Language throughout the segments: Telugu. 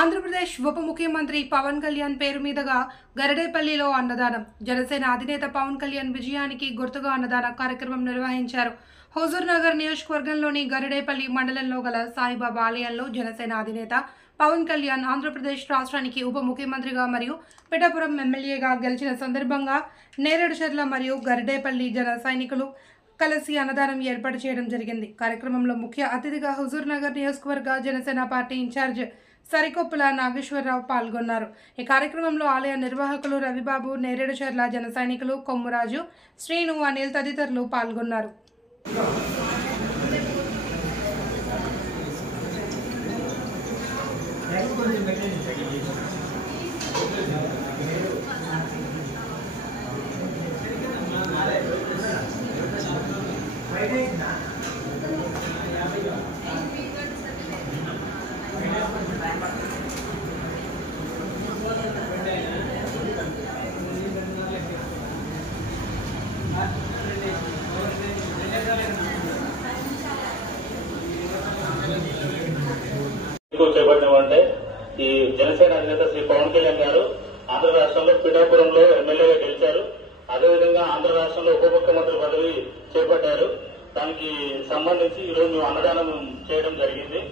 ఆంధ్రప్రదేశ్ ఉప ముఖ్యమంత్రి పవన్ కళ్యాణ్ పేరు మీదుగా గరిడేపల్లిలో అన్నదానం. జనసేన అధినేత పవన్ కళ్యాణ్ విజయానికి గుర్తుగా అన్నదాన కార్యక్రమం నిర్వహించారు. హుజూర్నగర్ నియోజకవర్గంలోని గరిడేపల్లి మండలంలో గల సాయిబాబా ఆలయంలో జనసేన అధినేత పవన్ కళ్యాణ్ ఆంధ్రప్రదేశ్ రాష్ట్రానికి ఉప ముఖ్యమంత్రిగా మరియు పిఠాపురం ఎమ్మెల్యేగా గెలిచిన సందర్భంగా నేరేడుచర్ల మరియు గరిడేపల్లి జన సైనికులు కలిసి అన్నదానం ఏర్పాటు చేయడం జరిగింది. కార్యక్రమంలో ముఖ్య అతిథిగా హుజూర్నగర్ నియోజకవర్గ జనసేన పార్టీ ఇన్ఛార్జ్ సరికొప్పుల నాగేశ్వరరావు పాల్గొన్నారు. ఈ కార్యక్రమంలో ఆలయ నిర్వాహకులు రవిబాబు, నేరేడుచర్ల జన సైనికులు కొమ్మురాజు, శ్రీను, అనిల్ తదితరులు పాల్గొన్నారు. చేపట్టినవంటే ఈ జనసేన అధినేత శ్రీ పవన్ కళ్యాణ్ గారు ఆంధ్ర రాష్ట్రంలో పిఠాపురంలో ఎమ్మెల్యేగా గెలిచారు. అదేవిధంగా ఆంధ్ర రాష్ట్రంలో ఉప ముఖ్యమంత్రి పదవి చేపట్టారు. దానికి సంబంధించి ఈరోజు మేము అన్నదానం చేయడం జరిగింది.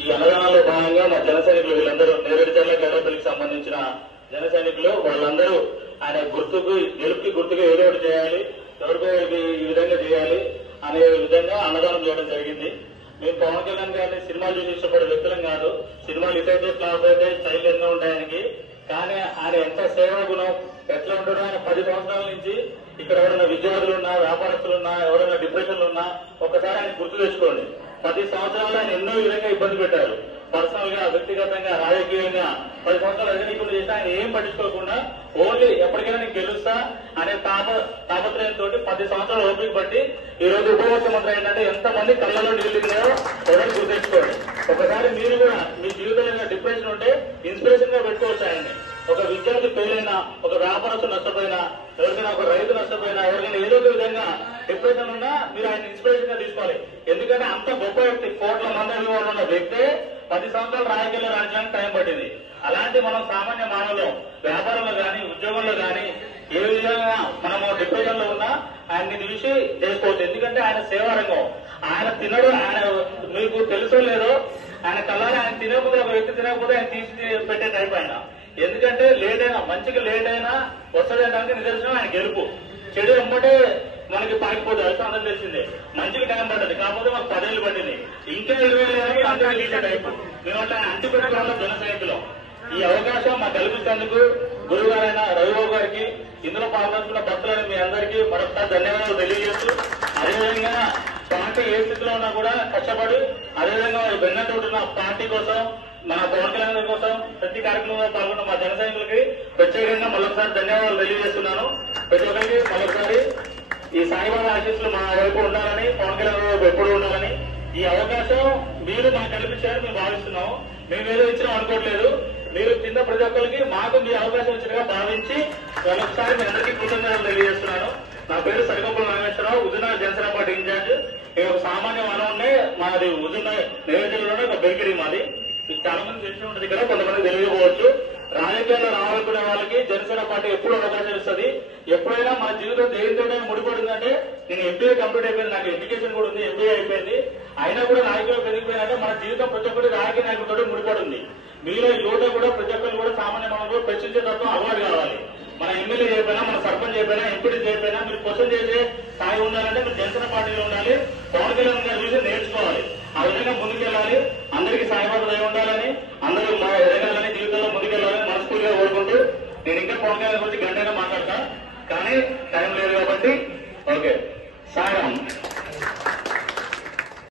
ఈ అన్నదానంలో భాగంగా మా జన సైనికులు వీళ్ళందరూ నేరేడుచర్ల గరిడేపల్లికి సంబంధించిన జన సైనికులు వాళ్ళందరూ ఆయన గెలుపుకి గుర్తుగా ఏదో ఒకటి చేయాలి, ఎవరికో ఈ విధంగా చేయాలి అనే విధంగా అన్నదానం చేయడం జరిగింది. మేము పవన్ కళ్యాణ్ గారిని సినిమాలు చూసి ఇష్టపడే వ్యక్తులం కాదు. సినిమాలు ఇదైతే క్లాస్ అయితే స్టైల్ ఎన్నో ఉంటాయనికి, కానీ ఆయన ఎంత సేవా గుణం ఎట్లా ఉంటాడో ఆయన 10 సంవత్సరాల నుంచి ఇక్కడ ఎవరైనా విద్యార్థులున్నా, వ్యాపారస్తులున్నా, ఎవరైనా డిప్రెషన్లు ఉన్నా ఒకసారి ఆయన గుర్తు తెచ్చుకోండి. 10 సంవత్సరాలు ఆయన ఎన్నో విధంగా ఇబ్బంది పెట్టారు. పర్సనల్ గా, వ్యక్తిగతంగా, రాజకీయంగా 10 సంవత్సరాలు అధినికులు చేస్తే ఆయన ఏం పట్టించుకోకుండా ఓన్లీ ఎప్పటికైనా నేను గెలుస్తా అనే తాపత్రయంతో 10 సంవత్సరాలు ఓపిక పట్టి ఈ రోజు ఉప ముఖ్యమంత్రి ఏంటంటే ఎంతమంది కళ్ళలో నీళ్ళిందో ఎవరైనా గుర్తించుకోండి. ఒకసారి మీరు కూడా మీ జీవితంలో డిప్రెషన్ ఉంటే ఇన్స్పిరేషన్ గా పెట్టుకోవచ్చు ఆయన్ని. ఒక విద్యార్థి ఫెయిల్ అయినా, ఒక వ్యాపారస్తు నష్టపోయినా, ఎవరికైనా ఒక రైతు నష్టపోయినా, ఎవరికైనా ఏదో ఒక విధంగా డిప్రెషన్ ఉన్నా మీరు ఆయన ఇన్స్పిరేషన్ గా తీసుకోవాలి. ఎందుకంటే అంత గొప్ప వ్యక్తి, కోట్ల మంది అభిమానులు ఉన్న వ్యక్తే 10 సంవత్సరాలు రాజకీయాల్లో రాజకీయానికి టైం పట్టింది. అలాంటి మనం సామాన్య మానవులు వ్యాపారంలో గాని, ఉద్యోగంలో గాని ఏ విధంగా మనము డిప్రెషన్ లో ఉన్నా ఆయన్ని చూసి చేసుకోవచ్చు. ఎందుకంటే ఆయన సేవారంగం. ఆయన తినడు, ఆయన మీకు తెలుసో లేదో, ఆయన కళ్ళారి ఆయన తినకపోతే, ఒక వ్యక్తి తినకపోతే ఆయన తీసి పెట్టే టైప్ ఆయన. ఎందుకంటే లేట్ అయినా, మంచిగా లేట్ అయినా వస్తాడడానికి నిదర్శనం ఆయన గెలుపు. చెడు ఎమ్మటే మనకి పాకిపోతే అందరూ తెలిసిందే. మంచిగా టైం పడ్డది, కాకపోతే మాకు 10 ఏళ్ళు పట్టింది. ఇంకా 20 ఏళ్ళు అందరూ గెలిచే టైపు. మేము అట్లా అంటిపెట్టుకున్న జన సైనికులు. ఈ అవకాశం మాకు కల్పించేందుకు గురువు గారైన రవిబాబు గారికి, ఇందులో పాల్గొంటున్న భక్తులను మీ అందరికీ మరొకసారి ధన్యవాదాలు తెలియజేస్తూ, అదేవిధంగా పార్టీ ఏ స్థితిలో ఉన్నా కూడా కష్టపడి, అదేవిధంగా వెన్నట్టుంటున్న పార్టీ కోసం, మన పవన్ కళ్యాణ్ కోసం ప్రతి కార్యక్రమంలో పాల్గొన్న మా జన సైనికులకి ప్రత్యేకంగా మరొకసారి ధన్యవాదాలు తెలియజేస్తున్నాను. ప్రతి ఒక్కరికి మరొకసారి ఈ సాయిబాబా ఆశీస్సులు మా వైపు ఉండాలని, పవన్ కళ్యాణ్ వైపు ఎప్పుడు ఉండాలని, ఈ అవకాశం మీరు మాకు కల్పించారని మేము భావిస్తున్నాము. మేము ఏదో ఇచ్చినాం అనుకోవట్లేదు. మీరు కింద ప్రతి ఒక్కరికి మాకు మీ అవకాశం ఇచ్చినగా భావించి మరొకసారి మీ అందరికీ కృతజ్ఞతలు తెలియజేస్తున్నాను. నా పేరు సరికొప్పుల నాగేశ్వరరావు, హుజూర్నగర్ జనసేన పార్టీ ఇన్ఛార్జ్. నేను ఒక సామాన్య మానవుడే. మాది హుజూర్నగర్ నియోజకవర్గంలోనే ఒక బేకరీ మాది. మీకు చాలా మంది తెలిసి ఉంటుంది కదా, కొంతమంది తెలియకపోవచ్చు. రాజకీయాల్లో రావాలనుకునే వాళ్ళకి జనసేన పార్టీ ఎప్పుడు అవకాశం ఇస్తుంది. ఎప్పుడైనా మన జీవితం దేనితోనే ముడిపడిందంటే, నేను ఎంబీఏ కంప్లీట్ అయిపోయింది, నాకు ఎడ్యుకేషన్ కూడా ఉంది, ఎంబీఏ అయిపోయింది. అయినా కూడా రాజకీయం పెరిగిపోయినంటే మన జీవితం ప్రతి ఒక్కటి రాజకీయ నాయకులతో ముడిపడింది. మీలో యువత కూడా, ప్రతి ఒక్కరు కూడా సామాన్య మానవులు ప్రశ్నించే తత్వం అలవాటు కావాలి. మన ఎమ్మెల్యే చేయకపోయినా, మన సర్పంచ్ చేయకపోయినా, ఎంపీడీ చేయకపోయినా మీరు క్వశ్చన్ చేసే స్థాయి ఉండాలంటే మీరు జనసేన పార్టీలో ఉండాలి. పవన్ కళ్యాణ్ గారి చూసి నేర్చుకోవాలి. ఆ విధంగా ముందుకెళ్ళాలి. అందరికీ సాయబాబు దయ ఉండాలని, అందరూ ఎదగాలని, జీవితంలో ముందుకెళ్ళాలని మనస్ఫూర్తిగా కోరుకుంటూ, నేను ఇంకా పవన్ కళ్యాణ్ గురించి గంటగా మాట్లాడతా, కానీ టైం లేదు కాబట్టి ఓకే సాయం.